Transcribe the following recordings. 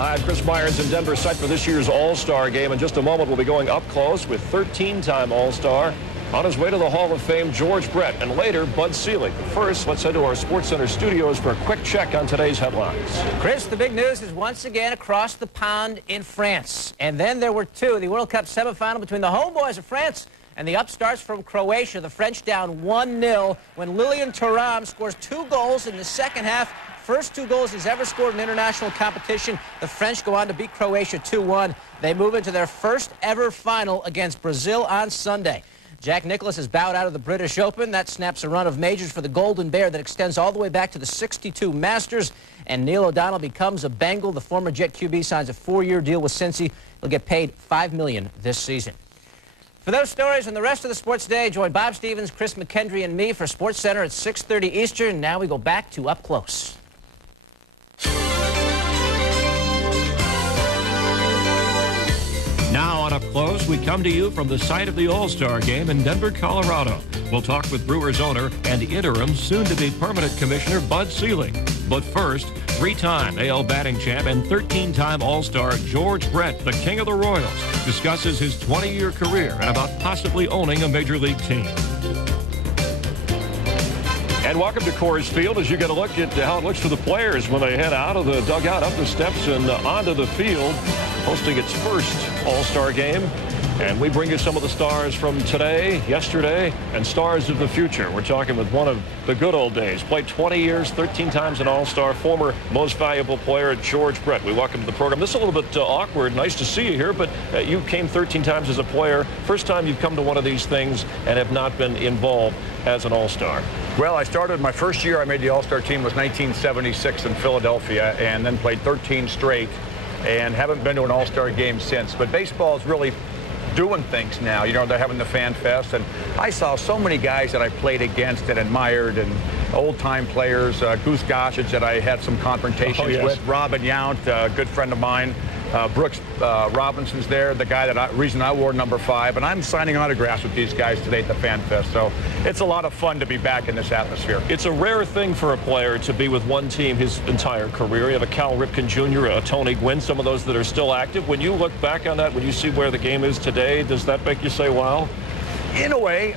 Hi, I'm Chris Myers in Denver, set for this year's All-Star game. In just a moment, we'll be going up close with 13-time All-Star. On his way to the Hall of Fame, George Brett, and later, Bud Selig. First, let's head to our SportsCenter studios for a quick check on today's headlines. Chris, the big news is once again across the pond in France. And then there were two. The World Cup semifinal between the homeboys of France and the upstarts from Croatia. The French down 1-0 when Lilian Thuram scores 2 goals in the second half. First 2 goals he's ever scored in international competition. The French go on to beat Croatia 2-1. They move into their first ever final against Brazil on Sunday. Jack Nicklaus has bowed out of the British Open. That snaps a run of majors for the Golden Bear that extends all the way back to the '62 Masters. And Neil O'Donnell becomes a Bengal. The former Jet QB signs a 4-year deal with Cincy. He'll get paid $5 million this season. For those stories and the rest of the sports day, join Bob Stevens, Chris McKendry, and me for SportsCenter at 6:30 Eastern. Now we go back to Up Close. Now on Up Close, we come to you from the site of the All-Star Game in Denver, Colorado. We'll talk with Brewers owner and interim, soon-to-be permanent commissioner Bud Selig. But first, 3-time AL batting champ and 13-time All-Star George Brett, the king of the Royals, discusses his 20-year career and about possibly owning a major league team. And welcome to Coors Field as you get a look at how it looks for the players when they head out of the dugout, up the steps, and onto the field, hosting its first All-Star game. And we bring you some of the stars from today, yesterday, and stars of the future. We're talking with one of the good old days. Played 20 years, 13 times an All-Star, former most valuable player, George Brett. We welcome to the program. This is a little bit awkward. Nice to see you here, but you came 13 times as a player. First time you've come to one of these things and have not been involved as an All-Star. Well, I started my first year I made the All-Star team was 1976 in Philadelphia, and then played 13 straight and haven't been to an All-Star game since. But baseball is really doing things now. You know, they're having the Fan Fest, and I saw so many guys that I played against and admired, and old-time players, Goose Gossage that I had some confrontations with, Robin Yount, a good friend of mine. Brooks Robinson's there, the guy that reason I wore number 5, and I'm signing autographs with these guys today at the Fan Fest. So it's a lot of fun to be back in this atmosphere. It's a rare thing for a player to be with one team his entire career. You have a Cal Ripken Jr., a Tony Gwynn, some of those that are still active. When you look back on that, when you see where the game is today, does that make you say, wow? In a way,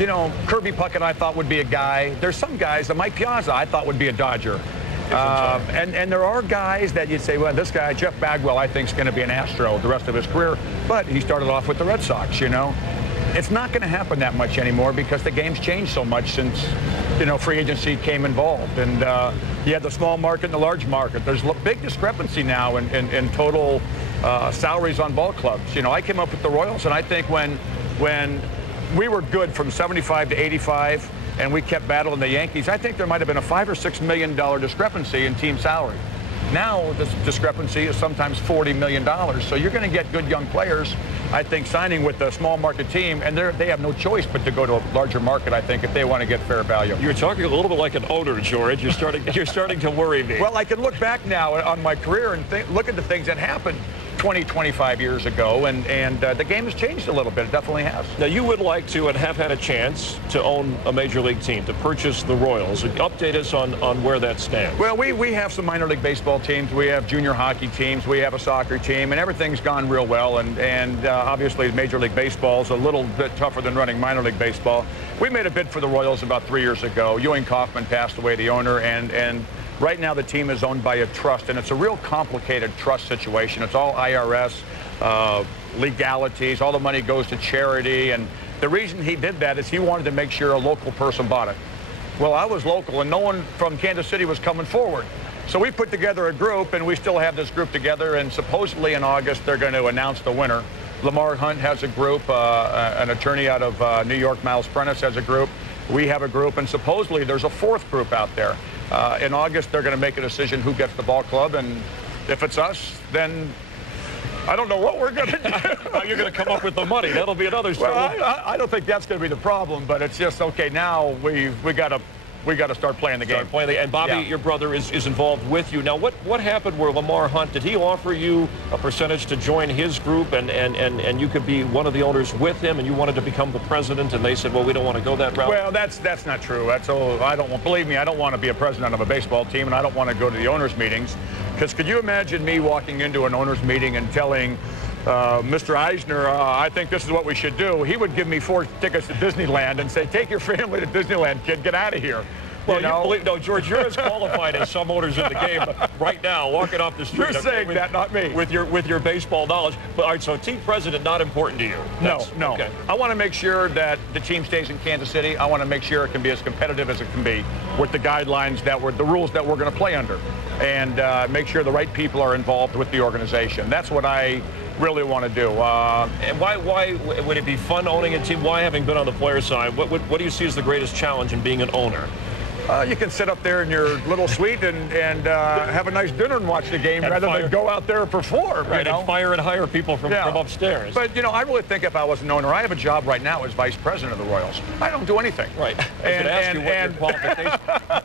you know, Kirby Puckett I thought would be a guy. There's some guys that Mike Piazza I thought would be a Dodger. And there are guys that you'd say, well, this guy, Jeff Bagwell, I think is going to be an Astro the rest of his career. But he started off with the Red Sox, you know. It's not going to happen that much anymore because the game's changed so much since, you know, free agency came involved. And you have the small market and the large market. There's a big discrepancy now in total salaries on ball clubs. You know, I came up with the Royals, and I think when we were good from 75 to 85, and we kept battling the Yankees, I think there might have been a $5 or $6 million discrepancy in team salary. Now this discrepancy is sometimes $40 million. So you're going to get good young players, I think, signing with a small market team, and they have no choice but to go to a larger market, I think, if they want to get fair value. You're talking a little bit like an owner, George. You're starting to worry me. Well, I can look back now on my career and look at the things that happened 20, 25 years ago, and the game has changed a little bit. It definitely has. Now, you would like to and have had a chance to own a major league team, to purchase the Royals. Update us on where that stands. Well, we have some minor league baseball teams. We have junior hockey teams. We have a soccer team, and everything's gone real well. And obviously, Major League Baseball is a little bit tougher than running minor league baseball. We made a bid for the Royals about 3 years ago. Ewing Kauffman passed away, the owner, and right now the team is owned by a trust, and it's a real complicated trust situation. It's all IRS, legalities, all the money goes to charity, and the reason he did that is he wanted to make sure a local person bought it. Well, I was local, and no one from Kansas City was coming forward. So we put together a group, and we still have this group together, and supposedly in August they're going to announce the winner. Lamar Hunt has a group, an attorney out of New York, Miles Prentice, has a group. We have a group, and supposedly there's a 4th group out there. In August, they're going to make a decision who gets the ball club, and if it's us, then I don't know what we're going to do. How you're going to come up with the money? That'll be another story. Well, I don't think that's going to be the problem, but it's just, okay, now we got to we got to start playing the game. And Bobby, your brother, is involved with you. Now, what happened where Lamar Hunt, did he offer you a percentage to join his group and you could be one of the owners with him and you wanted to become the president and they said, well, we don't want to go that route? Well, that's not true. Believe me, I don't want to be a president of a baseball team and I don't want to go to the owners' meetings. Because could you imagine me walking into an owner's meeting and telling Mr. Eisner, I think this is what we should do? He would give me 4 tickets to Disneyland and say, take your family to Disneyland, kid, get out of here. Well, you believe, no, George, you're as qualified as some owners in the game right now, walking off the street. You're saying that, not me. With your baseball knowledge. But all right, so team president, not important to you. No. Okay. I want to make sure that the team stays in Kansas City. I want to make sure it can be as competitive as it can be with the guidelines the rules that we're going to play under, and make sure the right people are involved with the organization. That's what I really want to do. And why would it be fun owning a team? Why, having been on the player side, what do you see as the greatest challenge in being an owner? You can sit up there in your little suite and have a nice dinner and watch the game rather than go out there and perform. Right, and fire and hire people from upstairs. But, I really think if I was an owner, I have a job right now as vice president of the Royals. I don't do anything. Right. I was going to ask you what your qualifications.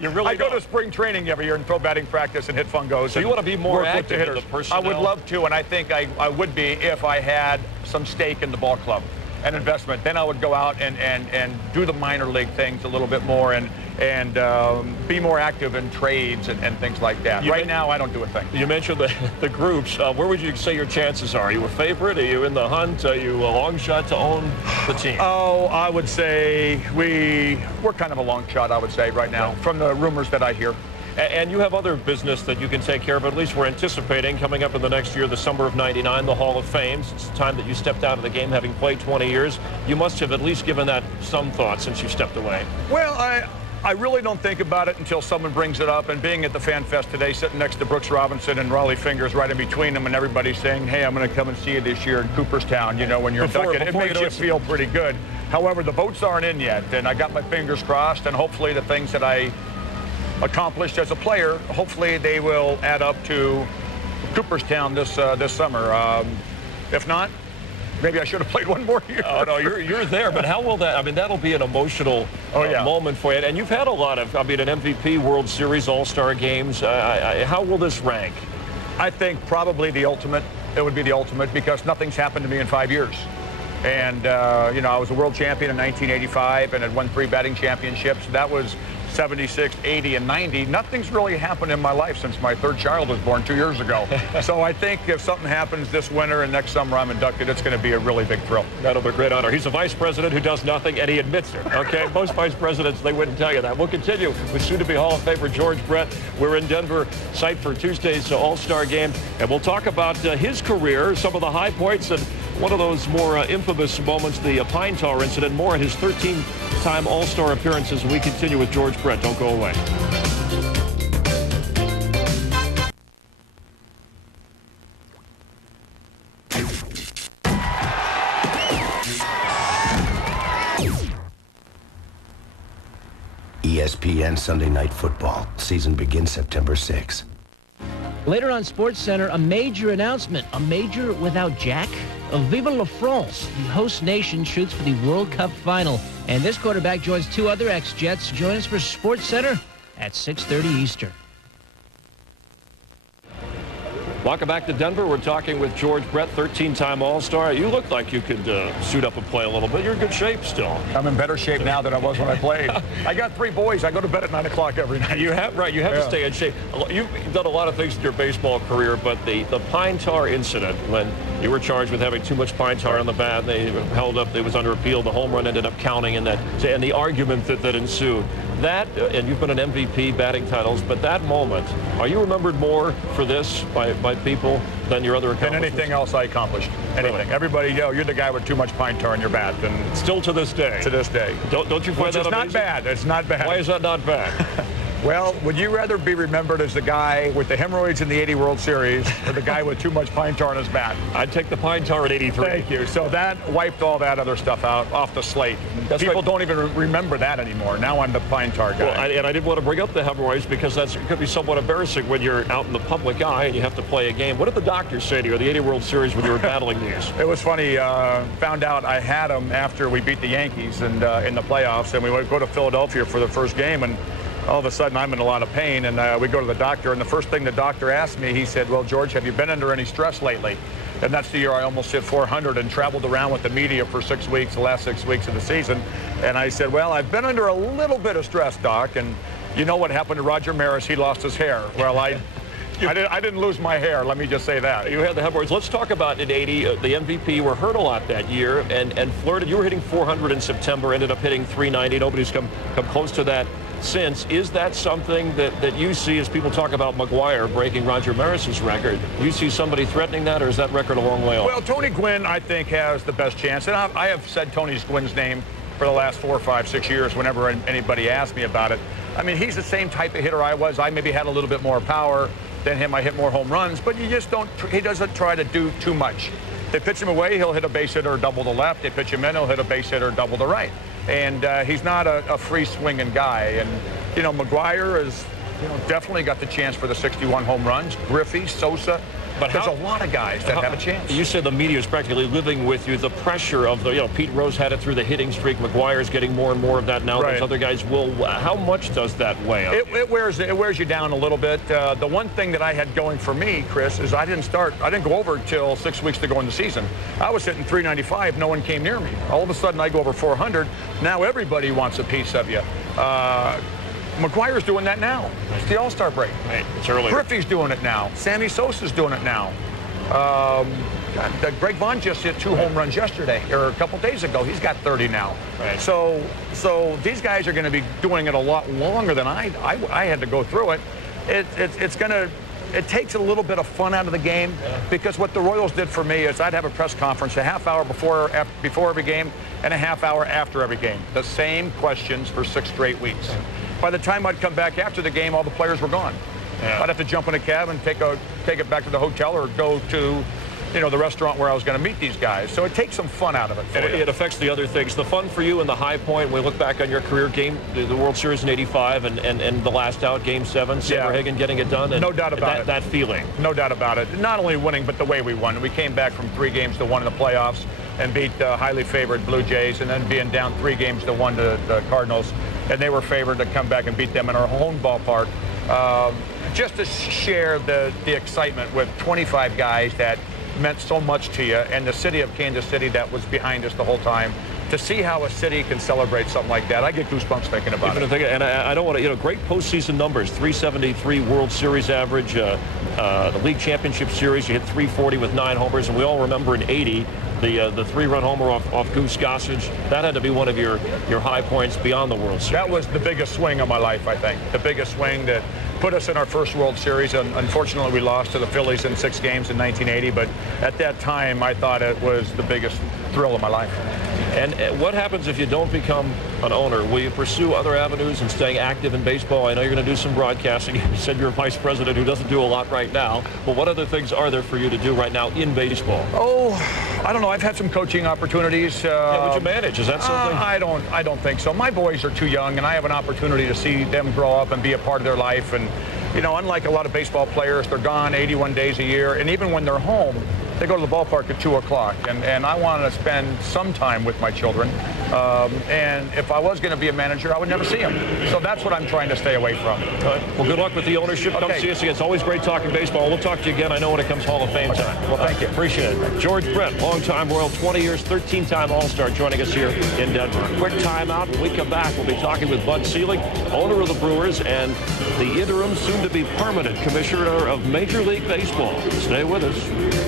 You really I go to spring training every year and throw batting practice and hit fungos. So you want to be more active in the personnel? I would love to, and I think I would be if I had some stake in the ball club and investment. Then I would go out and do the minor league things a little bit more and be more active in trades and things like that. Right now, I don't do a thing. You mentioned the groups. Where would you say your chances are? Are you a favorite? Are you in the hunt? Are you a long shot to own the team? Oh, I would say we're kind of a long shot, I would say, right now, from the rumors that I hear. And you have other business that you can take care of, but at least we're anticipating coming up in the next year, the summer of '99, the Hall of Fame. It's the time that you stepped out of the game, having played 20 years. You must have at least given that some thought since you stepped away. Well, I really don't think about it until someone brings it up. And being at the Fan Fest today, sitting next to Brooks Robinson and Raleigh Fingers right in between them, and everybody saying, hey, I'm going to come and see you this year in Cooperstown, when you're ducking. It makes you feel pretty good. However, the votes aren't in yet, and I got my fingers crossed, and hopefully the things that I accomplished as a player, hopefully they will add up to Cooperstown this summer. If not, maybe I should have played one more year. Oh, no, you're there, but how will that, that'll be an emotional moment for you. And you've had a lot of, an MVP, World Series, All-Star games. How will this rank? I think probably the ultimate. It would be the ultimate because nothing's happened to me in 5 years. And, I was a world champion in 1985 and had won 3 batting championships. That was 76, 80, and 90. Nothing's really happened in my life since my 3rd child was born 2 years ago. So I think if something happens this winter and next summer I'm inducted, it's going to be a really big thrill. That'll be a great honor. He's a vice president who does nothing, and he admits it, okay? Most vice presidents, they wouldn't tell you that. We'll continue with soon-to-be Hall of Famer George Brett. We're in Denver, site for Tuesday's All-Star Game, and we'll talk about his career, some of the high points, and one of those more infamous moments, the Pine Tar incident, more at his 13-time All-Star appearances. We continue with George Brett. Don't go away. ESPN Sunday Night Football. Season begins September 6th. Later on SportsCenter, a major announcement. A major without Jack? Vive la France. The host nation shoots for the World Cup final. And this quarterback joins 2 other ex-Jets. Join us for SportsCenter at 6:30 Eastern. Welcome back to Denver. We're talking with George Brett, 13-time All-Star. You look like you could suit up and play a little bit. You're in good shape still. I'm in better shape now than I was when I played. I got 3 boys. I go to bed at 9 o'clock every night. You have to stay in shape. You've done a lot of things in your baseball career, but the Pine Tar incident, when you were charged with having too much pine tar on the bat, they held up, it was under appeal, the home run ended up counting, and the argument that ensued. That, and you've been an MVP, batting titles, but that moment, are you remembered more for this by people than your other accomplishments? Than anything else I accomplished. Anything. Really? Everybody, you're the guy with too much pine tar in your bat. And still to this day. To this day. Don't you find that amazing? It's not bad. It's not bad. Why is that not bad? Well, would you rather be remembered as the guy with the hemorrhoids in the 80 World Series or the guy with too much pine tar in his bat? I'd take the pine tar at 83. Thank you. So that wiped all that other stuff out off the slate. People don't even remember that anymore. Now I'm the pine tar guy. Well, I didn't want to bring up the hemorrhoids because it could be somewhat embarrassing when you're out in the public eye and you have to play a game. What did the doctors say to you at the 80 World Series when you were battling these? It was funny. Found out I had them after we beat the Yankees and in the playoffs, and we would go to Philadelphia for the first game, and all of a sudden I'm in a lot of pain, and we go to the doctor, and the first thing the doctor asked me, he said, well, George, have you been under any stress lately? And that's the year I almost hit 400 and traveled around with the media for 6 weeks, the last 6 weeks of the season. And I said, well, I've been under a little bit of stress, Doc, and you know what happened to Roger Maris? He lost his hair. Well, I I didn't lose my hair, let me just say that. You had the hemorrhoids. Let's talk about in 80, the MVP were hurt a lot that year and flirted. You were hitting 400 in September, ended up hitting 390. Nobody's come close to that since. Is that something that you see as people talk about McGwire breaking Roger Maris's record? You see somebody threatening that, or is that record a long way off? Well, Tony Gwynn, I think, has the best chance. And I have said Tony Gwynn's name for the last 4, 5, 6 years whenever anybody asks me about it. I mean, he's the same type of hitter I was. I maybe had a little bit more power than him. I hit more home runs, but he doesn't try to do too much. They pitch him away, he'll hit a base hitter or double to left. They pitch him in, he'll hit a base hitter or double to right. And he's not a free swinging guy. And, you know, McGwire is, definitely got the chance for the 61 home runs. Griffey, Sosa. But there's a lot of guys that have a chance. You said the media is practically living with you. The pressure of Pete Rose had it through the hitting streak. McGwire's getting more and more of that now. Right. Those other guys will. How much does that weigh on you? It wears you down a little bit. The one thing that I had going for me, Chris, is I didn't go over till 6 weeks to go in the season. I was hitting 395. No one came near me. All of a sudden, I go over 400. Now everybody wants a piece of you. McGwire's doing that now. It's the All-Star break. Right. It's early. Griffey's doing it now. Sammy Sosa's doing it now. Greg Vaughn just hit 2 home runs yesterday, or a couple days ago. He's got 30 now. Right. So these guys are going to be doing it a lot longer than I had to go through it. It takes a little bit of fun out of the game, because what the Royals did for me is I'd have a press conference a half hour before every game and a half hour after every game. The same questions for 6 straight weeks. By the time I'd come back after the game, all the players were gone. Yeah. I'd have to jump in a cab and take it back to the hotel or go to, the restaurant where I was going to meet these guys. So it takes some fun out of it. It affects the other things. The fun for you and the high point, when we look back on your career, the World Series in '85 and the last out, Game 7, Hagen getting it done. And no doubt about it. That feeling. No doubt about it. Not only winning, but the way we won. We came back from 3 games to 1 in the playoffs and beat highly favored Blue Jays, and then being down 3 games to 1 to the Cardinals. And they were favored to come back and beat them in our home ballpark. Just to share the excitement with 25 guys that meant so much to you, and the city of Kansas City that was behind us the whole time. To see how a city can celebrate something like that, I get goosebumps thinking about it. And I don't want to, great postseason numbers, 373 World Series average, the League Championship Series, you hit 340 with 9 homers, and we all remember in 80, the 3-run homer off Goose Gossage. That had to be one of your high points beyond the World Series. That was the biggest swing of my life, I think. The biggest swing that put us in our first World Series. And unfortunately, we lost to the Phillies in 6 games in 1980. But at that time, I thought it was the biggest thrill of my life. And what happens if you don't become an owner? Will you pursue other avenues and staying active in baseball? I know you're going to do some broadcasting. You said you're a vice president who doesn't do a lot right now. But what other things are there for you to do right now in baseball? Oh, I don't know. I've had some coaching opportunities. Would you manage? Is that something? I don't think so. My boys are too young, and I have an opportunity to see them grow up and be a part of their life. And, unlike a lot of baseball players, they're gone 81 days a year. And even when they're home, they go to the ballpark at 2 o'clock. And I want to spend some time with my children. And if I was going to be a manager, I would never see them. So that's what I'm trying to stay away from. Well, good luck with the ownership. Come see us again. It's always great talking baseball. We'll talk to you again, I know, when it comes Hall of Fame time. Well, thank you. Appreciate it. George Brett, longtime Royal, 20 years, 13-time All-Star, joining us here in Denver. Quick timeout. When we come back, we'll be talking with Bud Selig, owner of the Brewers, and the interim, soon-to-be permanent commissioner of Major League Baseball. Stay with us.